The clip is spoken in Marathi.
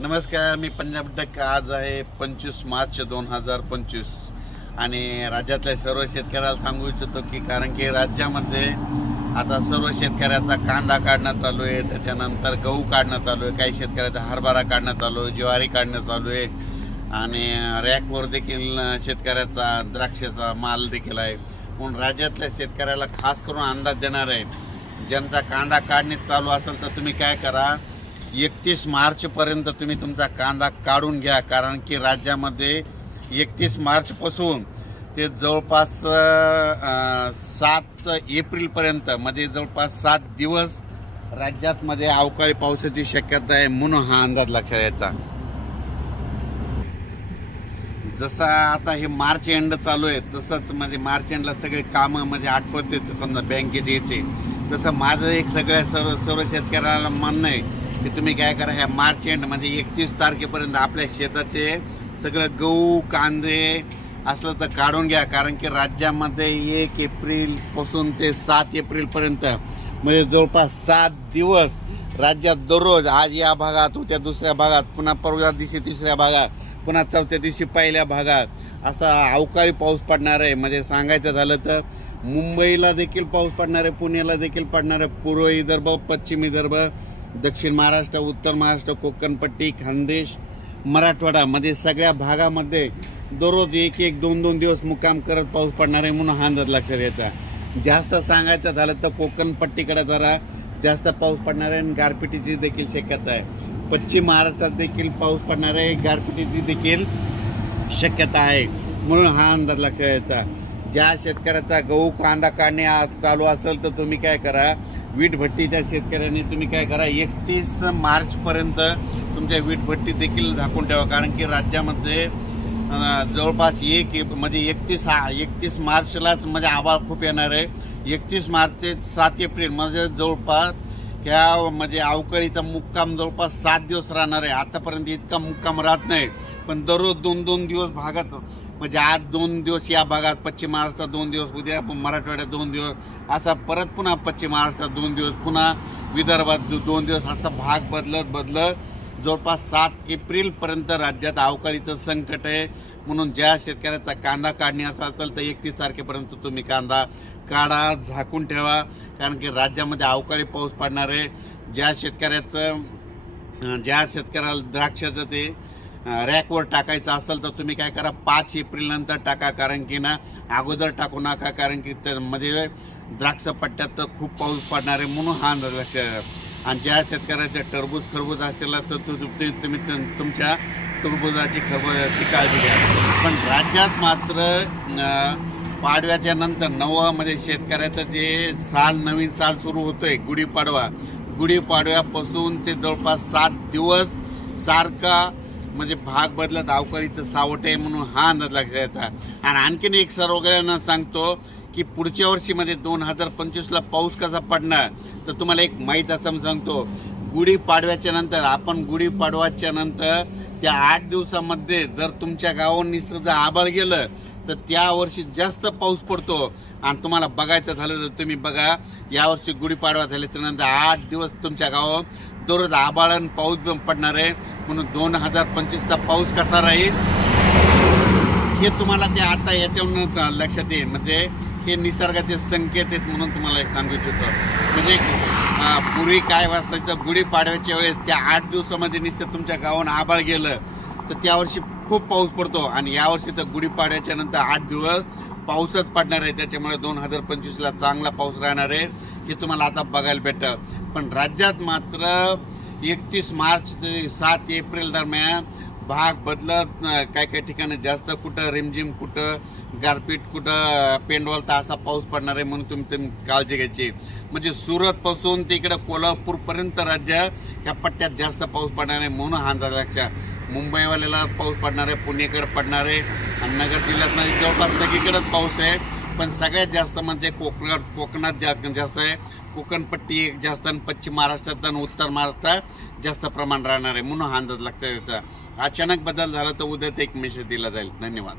नमस्कार, मी पंजाब डक. आज आहे 25 मार्च 2025 आणि राज्यातल्या सर्व शेतकऱ्याला सांगू इच्छितो की कारण की राज्यामध्ये आता सर्व शेतकऱ्याचा कांदा काढणं चालू आहे, त्याच्यानंतर गहू काढणं चालू आहे, काही शेतकऱ्याचा हरभरा काढणं चालू आहे, ज्वारी काढणं चालू आहे आणि रॅकवर देखील शेतकऱ्याचा द्राक्षाचा माल देखील आहे. म्हणून राज्यातल्या शेतकऱ्याला खास करून अंदाज देणार आहे, ज्यांचा कांदा काढणे चालू असेल तर तुम्ही काय करा, 31 मार्चपर्यंत तुम्ही तुमचा कांदा काढून घ्या. कारण की राज्यामध्ये 31 मार्चपासून ते जवळपास 7 एप्रिलपर्यंत म्हणजे जवळपास 7 दिवस राज्यामध्ये अवकाळी पावसाची शक्यता आहे. म्हणून हा अंदाज लक्षात यायचा. जसा आता हे मार्च एंड चालू आहे तसंच म्हणजे मार्च एंडला सगळे कामं म्हणजे आठवत येते, समजा बँकेचे याचे. तसं माझं एक सगळ्या सर्व शेतकऱ्याला म्हणणं आहे की तुम्ही काय करा, ह्या मार्च एंड म्हणजे 31 तारखेपर्यंत आपल्या शेताचे सगळं गहू कांदे असलं तर काढून घ्या. कारण की राज्यामध्ये 1 एप्रिलपासून ते 7 एप्रिलपर्यंत म्हणजे जवळपास 7 दिवस राज्यात दररोज आज या भागात, उद्या दुसऱ्या भागात, पुन्हा परवा दिवशी तिसऱ्या भागात, पुन्हा चौथ्या दिवशी पहिल्या भागात असा अवकाळी पाऊस पडणार आहे. म्हणजे सांगायचं झालं तर मुंबईला देखील पाऊस पडणार आहे, पुण्याला देखील पडणार आहे, पूर्व विदर्भ, पश्चिम विदर्भ, दक्षिण महाराष्ट्र, उत्तर महाराष्ट्र, कोकणपट्टी, खानदेश, मराठवाडा मध्ये सगळ्या भागामध्ये दररोज 1-1, 2-2 दिवस मुक्काम करत पाऊस पडणार आहे. म्हणून हा अंदाज लक्षात यायचा. जास्त सांगायचं झालं तर कोकणपट्टीकडे जरा जास्त पाऊस पडणार आहे आणि गारपिटीची देखील शक्यता आहे. पश्चिम महाराष्ट्रात देखील पाऊस पडणार आहे, गारपिटीची देखील शक्यता आहे. म्हणून हा अंदाज लक्षात यायचा. ज्या शेतकऱ्याचा गहू कांदा काढणे चालू असेल तर तुम्ही काय करा, वीटभट्टीच्या शेतकऱ्यांनी तुम्ही काय करा, 31 मार्चपर्यंत तुमच्या वीटभट्टी देखील झाकून ठेवा. कारण की राज्यामध्ये जवळपास 31 मार्चलाच म्हणजे आभाळ खूप येणार आहे. 31 मार्च ते 7 एप्रिल म्हणजे जवळपास ह्या म्हणजे अवकाळीचा मुक्काम जवळपास 7 दिवस राहणार आहे. आतापर्यंत इतका मुक्काम राहत नाही, पण दररोज 2-2 दिवस भागात म्हणजे आज 2 दिवस या भागात, पश्चिम महाराष्ट्रात 2 दिवस, उद्या मराठवाड्यात 2 दिवस, असा परत पुन्हा पश्चिम महाराष्ट्रात 2 दिवस, पुन्हा विदर्भात 2 दिवस, असा भाग बदलत जवळपास 7 एप्रिलपर्यंत राज्यात अवकाळीचं संकट आहे. म्हणून ज्या शेतकऱ्याचा कांदा काढणे असा असेल तर 31 तारखेपर्यंत तुम्ही कांदा काढा, झाकून ठेवा. कारण की राज्यामध्ये अवकाळी पाऊस पडणार आहे. ज्या शेतकऱ्याला द्राक्षाचं ते रॅकवर टाकायचं असेल तर तुम्ही काय करा, 5 एप्रिल नंतर टाका. कारण की ना अगोदर टाकू नका, कारण की मध्ये द्राक्ष पट्ट्यात तर खूप पाऊस पडणार आहे. म्हणून हा अंदाज लक्षात. आणि ज्या शेतकऱ्याच्या खरबूज असेल तर तुम्ही तुमच्या टरबुजाची काळजी घ्या. पण राज्यात मात्र पाडव्याच्या नंतर म्हणजे शेतकऱ्याचं जे नवीन साल सुरू होतोय, गुढीपाडव्यापासून ते जवळपास 7 दिवस सारखा म्हणजे भाग बदलत अवकाळीचं सावट आहे. म्हणून हा अंदाज लक्षात येतात. आणि आणखीन एक सर्वजणांना सांगतो की पुढच्या वर्षीमध्ये 2025ला पाऊस कसा पडणार तर तुम्हाला एक माहीत असं सांगतो. गुढीपाडव्याच्या नंतर त्या 8 दिवसामध्ये जर तुमच्या गावावर निसर्ग आभाळ गेलं तर त्या वर्षी जास्त पाऊस पडतो. आणि तुम्हाला बघायचं झालं तर तुम्ही बघा, यावर्षी गुढीपाडवा झाल्याच्या नंतर 8 दिवस तुमच्या गावावर दररोज आभाळ आणि पाऊस पडणार आहे. म्हणून 2025चा पाऊस कसा राहील हे तुम्हाला ते आता याच्यावरून लक्षात येईल. म्हणजे हे निसर्गाचे संकेत आहेत. म्हणून तुम्हाला सांगू इच्छितो. म्हणजे पूर्वी काय वाचायचं, गुढीपाडव्याच्या वेळेस त्या 8 दिवसामध्ये नुसतं तुमच्या गावावर आभाळ गेलं तर त्यावर्षी खूप पाऊस पडतो. आणि यावर्षी तर गुढीपाडव्याच्या नंतर 8 दिवस पाऊसच पडणार आहे. त्याच्यामुळे 2025ला चांगला पाऊस राहणार आहे हे तुम्हाला आता बघायला भेटतं. पण राज्यात मात्र 31 मार्च ते 7 एप्रिल दरम्यान भाग बदलत काही ठिकाणी जास्त, कुठं रिमझिम, कुठं गारपीट, कुठं पेंडवलता असा पाऊस पडणार आहे. म्हणून तुम्ही काळजी घ्यायची. म्हणजे सुरतपासून ते इकडं कोल्हापूरपर्यंत राज्य या पट्ट्यात जास्त पाऊस पडणार आहे. म्हणून हा अंदाज लक्षात. मुंबईवाल्याला पाऊस पडणार आहे, पुणेकडे पडणार आहे आणि नगर जिल्ह्यात जवळपास सगळीकडेच पाऊस आहे. पण सगळ्यात जास्त म्हणजे कोकणात जास्त आहे, कोकणपट्टी जास्त, आणि पश्चिम महाराष्ट्रात आणि उत्तर महाराष्ट्रात जास्त प्रमाण राहणार आहे. म्हणून हा अंदाज लक्षात यायचा. अचानक बदल झाला तर उद्याच एक मेसेज दिला जाईल. धन्यवाद.